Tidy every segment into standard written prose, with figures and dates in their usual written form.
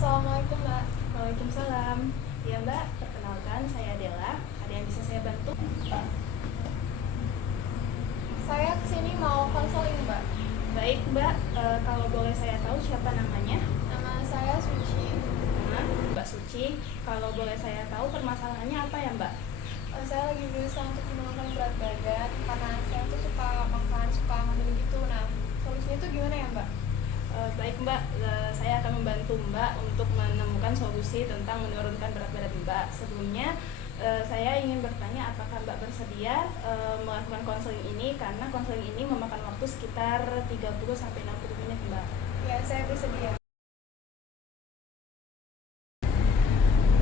Assalamualaikum Mbak. Waalaikumsalam. Ya Mbak, perkenalkan saya Dela. Ada yang bisa saya bantu? Saya kesini mau konseling Mbak. Baik Mbak, kalau boleh saya tahu siapa namanya? Nama saya Suci. Mbak Suci. Kalau boleh saya tahu permasalahannya apa ya Mbak? Saya lagi berusaha untuk menurunkan berat badan karena saya tuh suka makan, suka ngambil gitu. Nah, solusinya itu gimana ya Mbak? Baik Mbak, saya akan membantu Mbak untuk menemukan solusi tentang menurunkan berat badan Mbak. Sebelumnya saya ingin bertanya apakah Mbak bersedia melakukan konseling ini, karena konseling ini memakan waktu sekitar 30-60 menit Mbak. Ya, saya bersedia.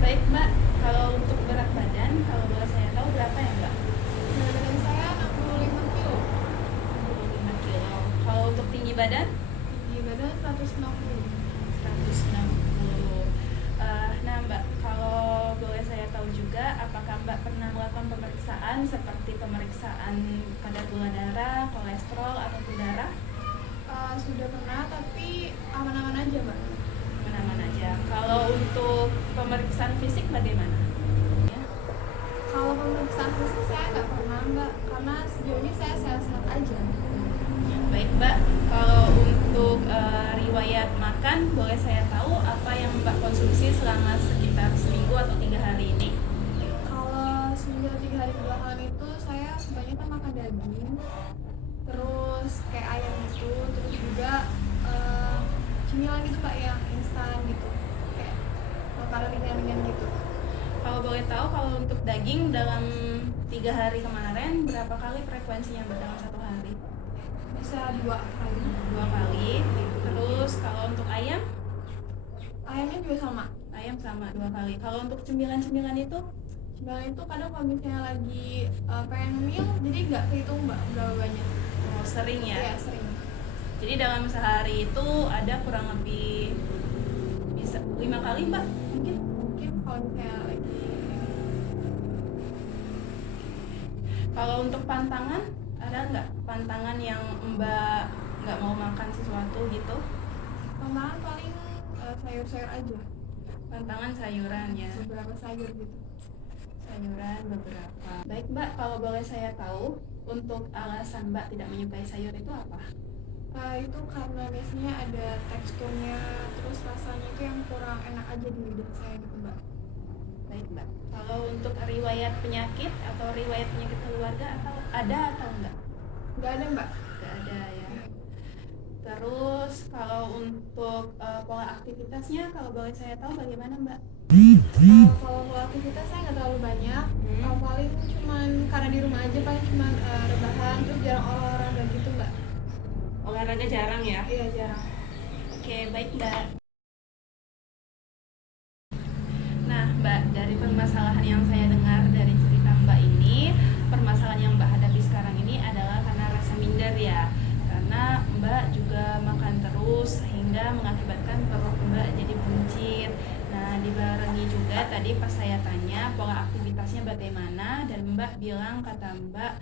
Baik Mbak, kalau untuk berat badan, kalau boleh saya tahu berapa ya Mbak? Berat badan saya 65 kilo. 65 kilo. Kalau untuk tinggi badan? Tinggi badan 160. 160. Nah Mbak, kalau boleh saya tahu juga, apakah Mbak pernah melakukan pemeriksaan seperti pemeriksaan kadar gula darah, kolesterol, ataupun darah? Sudah pernah, tapi aman-aman aja Mbak. Aman-aman aja. Kalau untuk pemeriksaan fisik bagaimana? Ya. Kalau pemeriksaan fisik saya nggak pernah Mbak, karena sejauh ini saya sehat-sehat aja. Baik Mbak, kalau untuk riwayat makan, boleh saya tahu apa yang Mbak konsumsi selama sekitar seminggu atau 3 hari ini? Kalau seminggu 3 hari kebelakangan itu saya kebanyakan makan daging, terus kayak ayam gitu, terus juga cemilan gitu Pak yang instan gitu, kayak makanan ringan-ringan gitu. Kalau boleh tahu, kalau untuk daging dalam 3 hari kemarin berapa kali frekuensinya Mbak dalam 1 hari? Bisa 2 kali. 2 kali. Terus kalau untuk ayam? Ayamnya juga sama. Ayam sama 2 kali. Kalau untuk cemilan-cemilan itu? Cemilan itu kadang kalau misalnya lagi pengen ngemil, jadi nggak kehitung Mbak berapa banyak. Oh, sering ya? Iya sering. Jadi dalam sehari itu ada kurang lebih bisa 5 kali Mbak mungkin? Mungkin kalau misalnya lagi. Kalau untuk pantangan, ada nggak pantangan yang Mbak nggak mau makan sesuatu gitu? Tambahan paling sayur-sayur aja. Pantangan sayuran ya? Beberapa sayur gitu. Sayuran beberapa. Baik Mbak, kalau boleh saya tahu, untuk alasan Mbak tidak menyukai sayur itu apa? Itu karena biasanya ada teksturnya, terus rasanya itu yang kurang enak aja di lidah saya gitu Mbak. Baik Mbak, kalau untuk riwayat penyakit atau riwayat penyakit keluarga atau ada atau enggak? Nggak ada Mbak. Enggak ada ya. Terus kalau untuk pola aktivitasnya, kalau boleh saya tahu bagaimana Mbak? Kalau aktivitas saya nggak terlalu banyak. Paling cuman karena di rumah aja paling cuman rebahan, terus jarang olahraga gitu Mbak. Olahraga jarang ya? Iya jarang. Oke, baik Mbak. Nah Mbak, dari permasalahan yang saya dengar dari cerita Mbak ini, permasalahan yang Mbak hadapi sekarang ini adalah karena rasa minder ya. Karena Mbak juga makan terus sehingga mengakibatkan perut Mbak jadi buncit. Nah, dibarengi juga tadi pas saya tanya pola aktivitasnya bagaimana, dan Mbak bilang kata Mbak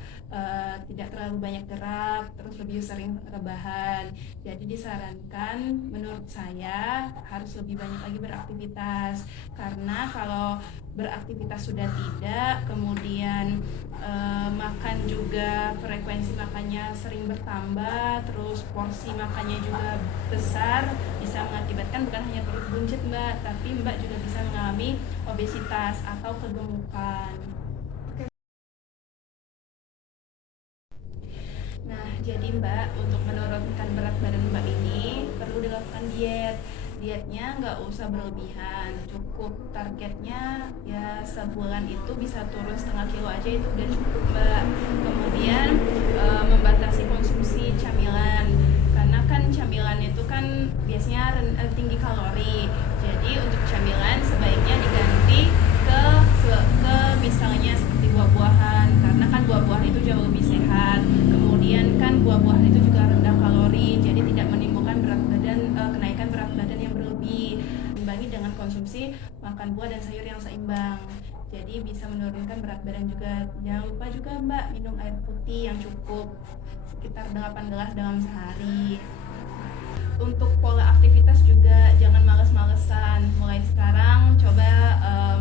tidak terlalu banyak gerak, terus lebih sering rebahan. Jadi disarankan menurut saya harus lebih banyak lagi beraktivitas, karena kalau beraktivitas sudah tidak, kemudian makan juga frekuensi makannya sering bertambah, terus porsi makannya juga besar, bisa mengakibatkan bukan hanya perut buncit Mbak, tapi Mbak juga bisa mengalami obesitas atau kegemukan. Nah, jadi Mbak, untuk menurunkan berat badan Mbak ini perlu dilakukan diet. Dietnya nggak usah berlebihan, cukup targetnya ya sebulan itu bisa turun setengah kilo aja, itu udah cukup Mbak. Kemudian membatasi konsumsi camilan, karena kan camilan itu kan biasanya tinggi kalori. Jadi untuk camilan sebaiknya diganti ke misalnya seperti buah-buahan, karena kan buah-buahan itu jauh lebih sehat. Kemudian kan buah-buahan itu juga rendah kalori, jadi tidak menimbulkan berat badan, kenaikan berat badan yang berlebih. Imbangi dengan konsumsi makan buah dan sayur yang seimbang, jadi bisa menurunkan berat badan juga. Jangan lupa juga Mbak minum air putih yang cukup, sekitar 8 gelas dalam sehari. untuk pola aktivitas juga jangan males-malesan. Mulai sekarang coba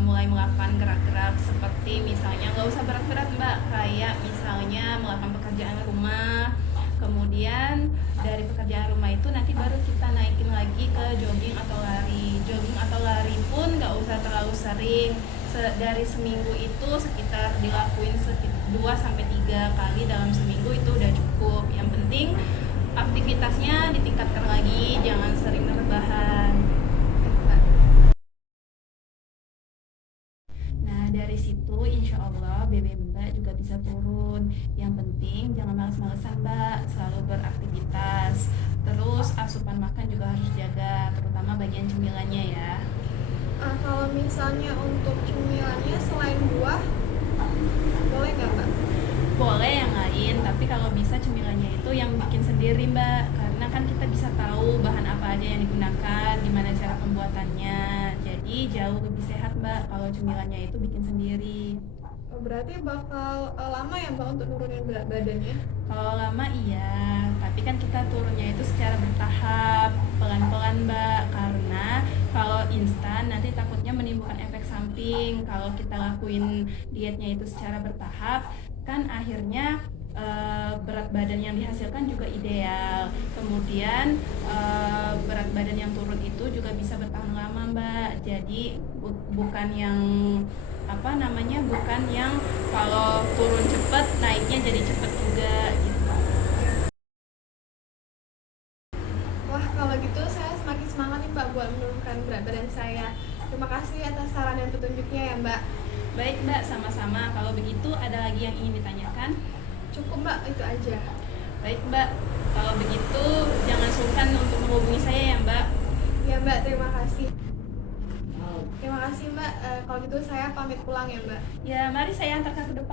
mulai melakukan gerak-gerak seperti misalnya nggak usah berat-berat Mbak, kayak misalnya melakukan pekerjaan rumah. Kemudian dari pekerjaan rumah itu nanti baru kita naikin lagi ke jogging atau lari. Jogging atau lari pun nggak usah terlalu sering. Dari seminggu itu sekitar dilakuin 2 sampai 3 kali dalam seminggu itu udah cukup. Yang penting aktivitasnya ditingkatkan lagi, jangan sering rebahan. Nah dari situ insya Allah BB Mbak juga bisa turun. Yang penting jangan males-malesan Mbak, selalu beraktivitas. Terus asupan makan juga harus jaga, terutama bagian cemilannya ya. Kalau misalnya untuk cemilannya selain buah, boleh nggak Mbak? Boleh yang lain, tapi kalau bisa cemilannya itu yang bikin sendiri Mbak, karena kan kita bisa tahu bahan apa aja yang digunakan, gimana cara pembuatannya. Jadi jauh lebih sehat Mbak kalau cemilannya itu bikin sendiri. Berarti bakal lama ya Mbak untuk nurunin berat badannya? Kalau lama iya, tapi kan kita turunnya itu secara bertahap, pelan-pelan Mbak, karena kalau instan nanti takutnya menimbulkan efek samping. Kalau kita lakuin dietnya itu secara bertahap, kan akhirnya berat badan yang dihasilkan juga ideal. Kemudian berat badan yang turun itu juga bisa bertahan lama Mbak. Jadi bukan yang bukan yang kalau turun cepet naiknya jadi cepet juga gitu. Wah, kalau gitu saya semakin semangat nih Mbak buat menurunkan berat badan saya. Terima kasih atas saran dan petunjuknya ya Mbak. Baik Mbak, sama-sama. Kalau begitu ada lagi yang ingin ditanyakan? Cukup Mbak, itu aja. Baik Mbak, kalau begitu jangan sungkan untuk menghubungi saya ya Mbak. Ya Mbak, terima kasih. Terima kasih Mbak. Kalau gitu saya pamit pulang ya Mbak. Ya mari saya antarkan ke depan.